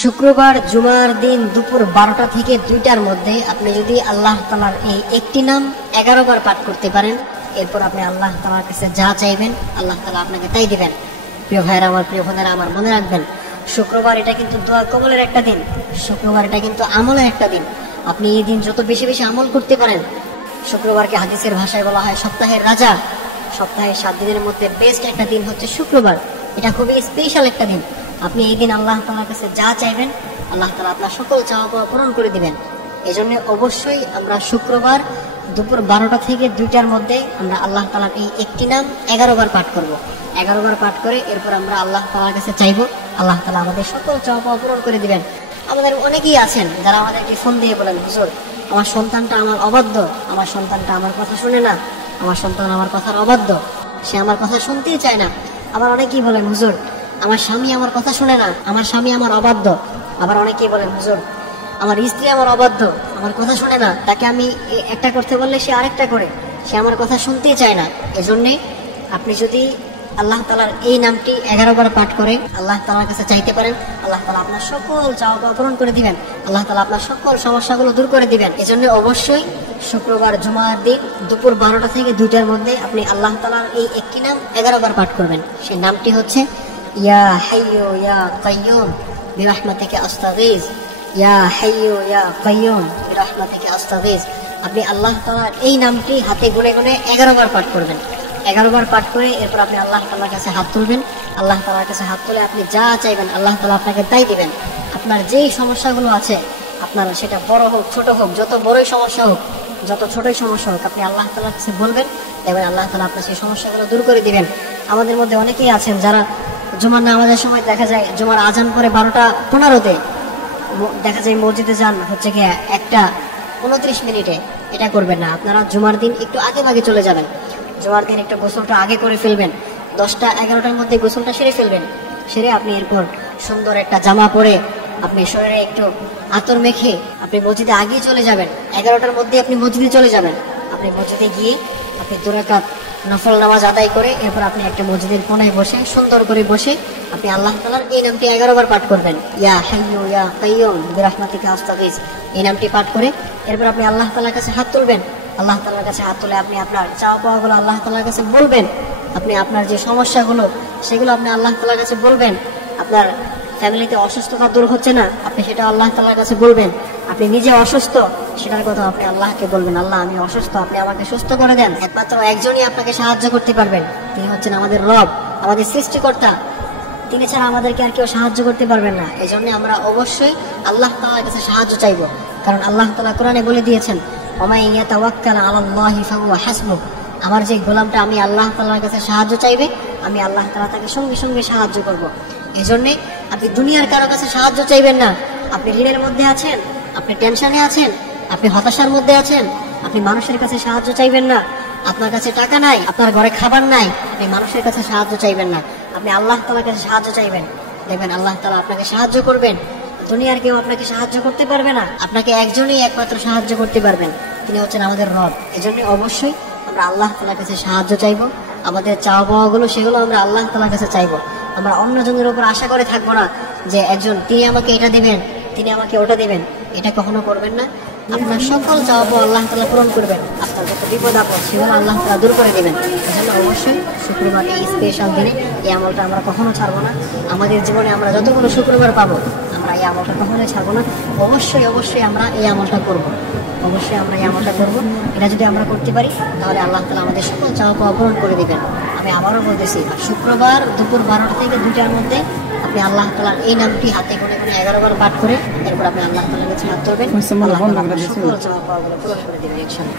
শুক্রবার জুমার দিন দুপুর 12টা থেকে 2টার মধ্যে আপনি যদি আল্লাহ তাআলার এই একটি নাম 11 বার পাঠ করতে পারেন, এরপর আপনি আল্লাহ তাআলার কাছে যা চাইবেন আল্লাহ তাআলা আপনাকে তাই দিবেন। প্রিয় ভাইরা আমার, প্রিয় বোনেরা আমার, মনে রাখবেন শুক্রবার এটা কিন্তু দোয়া কবুলের একটা দিন, শুক্রবার এটা কিন্তু আমলের একটা দিন। আপনি এই দিন যত বেশি বেশি আমল করতে পারেন, শুক্রবারকে হাদিসের ভাষায় বলা হয় সপ্তাহের রাজা। সপ্তাহের 7 দিনের মধ্যে বেস্ট একটা দিন হচ্ছে শুক্রবার। এটা খুবই স্পেশাল একটা দিন। আপনি এই দিন আল্লাহ তাআলার কাছে যা চাইবেন আল্লাহ তাআলা আপনার সকল চাওয়া পাওয়া পূরণ করে দিবেন। এই জন্য অবশ্যই আমরা শুক্রবার দুপুর 12টা থেকে 2টার মধ্যে আমরা আল্লাহ তাআলার এই একটি নাম 11 বার পাঠ করব। 11 বার পাঠ করে এরপর আমরা আল্লাহ তাআলার কাছে চাইবো, আল্লাহ তাআলা আমাদের সকল চাওয়া পাওয়া পূরণ করে দিবেন। আমাদের অনেকেই আছেন যারা আমাদেরকে ফোন দিয়ে বলেন, হুজুর আমার সন্তানটা আমার অবাধ্য, আমার সন্তানটা আমার কথা শুনে না, আমার সন্তান আমার কথার অবাধ্য, সে আমার কথা শুনতেই চায় না। আবার অনেকেই বলেন, হুজুর আমার স্বামী আমার কথা শুনে না, আমার স্বামী আমার অবাধ্য। আবার অনেকেই বলেন, হুজুর আমার স্ত্রী আমার অবাধ্য, আমার কথা শুনে না, তাকে আমি একটা করতে বললে সে আরেকটা করে, সে আমার কথা শুনতেই চায় না। এজন্যে আপনি যদি আল্লাহ তাআলার এই নামটি 11 বার পাঠ করে আল্লাহ তাআলার কাছে চাইতে পারেন, আল্লাহ তাআলা আপনার সকল চাওয়া পাওয়া পূরণ করে দিবেন, আল্লাহ তাআলা আপনার সকল সমস্যাগুলো দূর করে দিবেন। এজন্য অবশ্যই শুক্রবার জুমার দিন দুপুর 12টা থেকে 2টার মধ্যে আপনি আল্লাহ তাআলার এই একটি নাম 11 বার পাঠ করবেন। সেই নামটি হচ্ছে ইয়া হাইয়ু ইয়া কাইয়ুম বিরহমাতিকা আস্তাগীজ, ইয়া হাইয়ু ইয়া কাইয়ুম বিরহমাতিকা আস্তাগীজ। আপনি আল্লাহ তাআলার এই নামটি হাতে গুনে গুনে 11 বার পাঠ করবেন। 11 বার পাঠ করে এরপর আপনি আল্লাহ তাআলার কাছে হাত তুলবেন। আল্লাহ তাআলার কাছে হাত তুলে আপনি যা চাইবেন আল্লাহ তাআলা আপনাকে তাই দিবেন। আপনার যেই সমস্যাগুলো আছে, আপনার সেটা বড় হোক ছোট হোক, যত বড়ই সমস্যা হোক, যত ছোটই সমস্যা হোক, আপনি আল্লাহ তাআলার কাছে বলবেন, দেখবেন আল্লাহ তাআলা আপনার সেই সমস্যাগুলো দূর করে দিবেন। আমাদের মধ্যে অনেকেই আছেন যারা জুমার নামাজের সময় দেখা যায় জুমার আজান পরে 12টা 15-তে দেখা যায় মসজিদে যান হচ্ছে কি 1:29 মিনিটে। এটা করবেন না। আপনারা জুমার দিন একটু আগে ভাগে চলে যাবেন। জুমার দিন একটু গোসলটা আগে করে ফেলবেন, 10টা 11টার মধ্যে গোসলটা সেরে ফেলবেন। সেরে আপনি এরপর সুন্দর একটা জামা পরে আপনি শরীরে একটু আতর মেখে আপনি মসজিদে আগেই চলে যাবেন। 11টার মধ্যে আপনি মসজিদে চলে যাবেন। আপনি মসজিদে গিয়ে আপনি 2 রাকাত নফল নামাজ আদায় করে এরপর আপনি একটা মসজিদের কোণায় বসে সুন্দর করে বসে আপনি আল্লাহ তাআলার এই নামটি 11 বার পাঠ করবেন। ইয়া হাইয়ু ইয়া কাইয়ুম বিরহমাতিকা আস্তাগীজ, এই নামটি পাঠ করে এরপর আপনি আল্লাহ তাআলার কাছে হাত তুলবেন। আল্লাহ তাআলার কাছে হাত তুলে আপনি আপনার চাওয়া পাওয়াগুলো আল্লাহ তাআলার কাছে বলবেন। আপনি আপনার যে সমস্যাগুলো সেগুলো আপনি আল্লাহ তাআলার কাছে বলবেন। আপনার ফ্যামিলিতে অসুস্থতা দূর হচ্ছে না, আপনি সেটা আল্লাহ তাআলার কাছে বলবেন। আপনি নিজে অসুস্থ, সেটার কথা আপনি আল্লাহকে বলবেন, আল্লাহ আমি অসুস্থ, আপনি আমাকে সুস্থ করে দেন। একমাত্র একজনই আপনাকে সাহায্য করতে পারবেন, তিনি হচ্ছেন আমাদের রব, আমাদের সৃষ্টিকর্তা। তিনি ছাড়া আমাদেরকে আর কেউ সাহায্য করতে পারবেন না। এই জন্য আমরা অবশ্যই আল্লাহ তাআলার কাছে সাহায্য চাইব, কারণ আল্লাহ তাআলা কোরআনে বলে দিয়েছেন, ওমাই ইয়াতাওয়াক্কাল আলাল্লাহি ফাহুয়া হাসবুহ। আমার যে গোলামটা আমি আল্লাহ তাআলার কাছে সাহায্য চাইবে, আমি আল্লাহ তাআলা তাকে সঙ্গে সঙ্গে সাহায্য করব। এই জন্যে আপনি দুনিয়ার কারো কাছে সাহায্য চাইবেন না। আপনি ঋণের মধ্যে আছেন, আপনি টেনশনে আছেন, আপনি হতাশার মধ্যে আছেন, আপনি মানুষের কাছে সাহায্য চাইবেন না। আপনার কাছে টাকা নাই, আপনার ঘরে খাবার নাই, আপনি মানুষের কাছে সাহায্য চাইবেন না। আপনি আল্লাহ তাআলার কাছে সাহায্য চাইবেন, দেখবেন আল্লাহ তাআলা আপনাকে সাহায্য করবেন। দুনিয়ার কেউ আপনাকে সাহায্য করতে পারবে না। আপনাকে একজনই একমাত্র সাহায্য করতে পারবেন, তিনি হচ্ছেন আমাদের রব। এজন্য অবশ্যই আমরা আল্লাহ তাআলার কাছে সাহায্য চাইবো। আমাদের চাওয়া পাওয়াগুলো সেগুলো আমরা আল্লাহ তাআলার কাছে চাইবো। আমরা অন্যজনের উপর আশা করে থাকবো না যে একজন তিনি আমাকে এটা দিবেন, তিনি আমাকে ওটা দিবেন। এটা কখনো করবেন না। আপনার সকল চাওয়া পাওয়া আল্লাহ তাআলা পূরণ করবেন। আপনার যত বিপদ আপদ সেগুলো আল্লাহ তাআলা দূর করে দিবেন। এজন্য অবশ্যই শুক্রবার এই স্পেশাল দিনে এই আমলটা আমরা কখনো ছাড়বো না। আমাদের জীবনে আমরা যতগুলো শুক্রবার পাবো আমরা এই আমলটা কখনোই ছাড়বো না। অবশ্যই অবশ্যই আমরা এই আমলটা করব। অবশ্যই আমরা এই আমলটা করব। এটা যদি আমরা করতে পারি তাহলে আল্লাহ তাআলা আমাদের সকল চাওয়া পাওয়া পূরণ করে দিবেন। আমি আবারও বলতেছি, শুক্রবার দুপুর 12টা থেকে 2টার মধ্যে আপনি আল্লাহ তাআলার এই নামটি হাতে গুনে গুনে 11 বার পাঠ করে এরপর আপনি আল্লাহ তাআলার কাছে হাত তুলবেন। আল্লাহ তাআলা সকল চাওয়া পাওয়াগুলো পূরণ করে দিবেন ইনশাআল্লাহ।